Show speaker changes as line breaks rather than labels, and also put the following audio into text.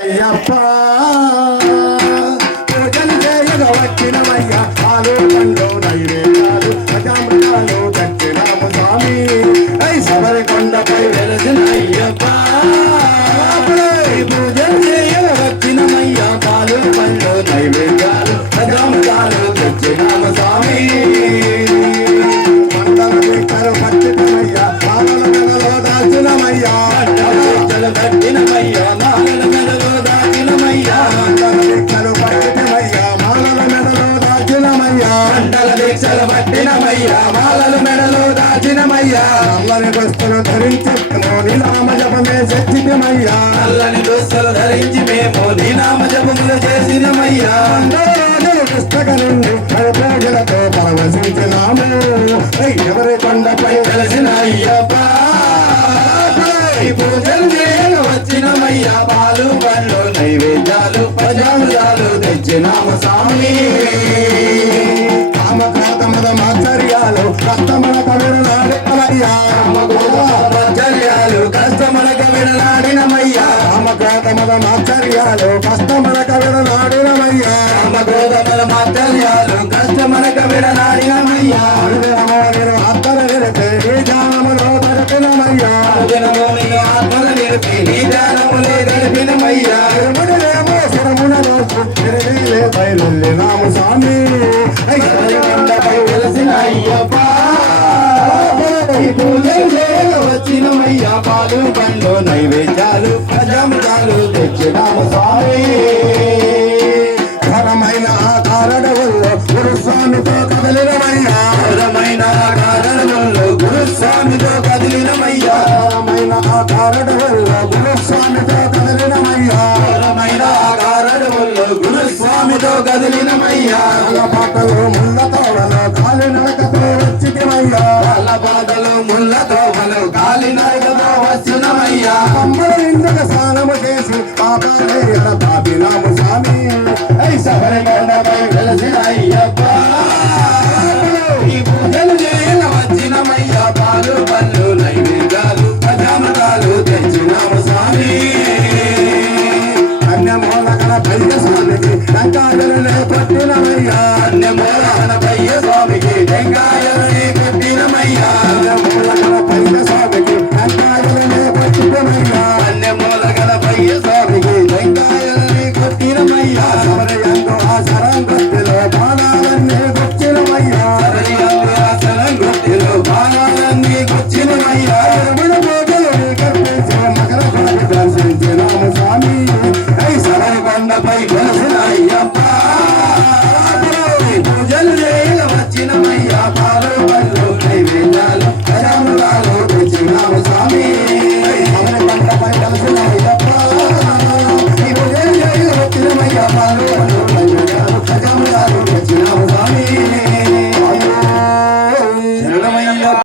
అయ్యప్ప పూజలు చేయగా వచ్చినమయ్యా. పాలు నైవేద్యాలు ప్రజామృతాలు దక్షిణాము స్వామి. ఐ శబరి వెలసిన అయ్యప్ప. పూజలు చేయగా వచ్చినమయ్యా. పాలు నైవేద్యాలు ప్రజామృతాలు దక్షిణాము స్వామి. మండల పట్టినమయ్యా పాలన దాచినమయ్యా. కట్టినమయ్యా. పట్టినమయ్యా మాలల మెడలో దాచినమయ్యా. నల్లని దుస్తులు ధరించి నీ నామ జపమే శక్తిమయ్యా
నల్లని దుస్తులు ధరించి మేము నీ నామ జపములు చేసినమయ్యా.
అందరూ పుస్తక నుండి ప్రజలతో పరవశించినాము. ఎవరి కొండపై
వెలసిన అయ్యప్ప పూజలు చేయగా వచ్చినమయ్యా. పాలు పండ్లు నైవేద్యాలు ప్రజాముదాలు తెచ్చినామ స్వామి. ఆశ్చర్యాలు కష్టమనక విడనాడినమయ్యా.
కామక్రోధమద మాచర్యాలు కష్టమల విడనాడినమయ్యా. నాడినమయ్యా
కామక్రోధముల మాత్సర్యాలు కష్టమనక విడనాడినమయ్యా.
ఆత్మల అత్తర వెళితే ఈ జానములో దొరికినమయ్యా
ఆత్మల నిలిపి నీ ధ్యానములే గడిపినమయ్యా పాలు పండ్లు నైవేద్యాలు ప్రజాముదాలు తెచ్చినామ స్వామి.
ఘనమైన కారణముల్లో గురుస్వామితో కదలినమయ్యా.
ఘోరమైన కారణములు గురుస్వామితో కదిలినమయ్యా.
ఘనమైన కారణముల్లో గురుస్వామితో కదలినమయ్యా.
ఘోరమైన కారణములు గురుస్వామితో కదిలినమయ్యా.
పాటలు ముళ్ళ తోడలో కాలి నడకతో
వాళ్ళ బాధలు ముళ్ళతో
చేసి పాపాలే పాపినాము స్వామి
ఐ శబరి వెలసిన అయ్యప్ప ఈ పూజలు చేయగా వచ్చినమయ్యా పాలు పళ్ళు నైవేద్యాలు తెచ్చినాము స్వామి
పైన స్వామికి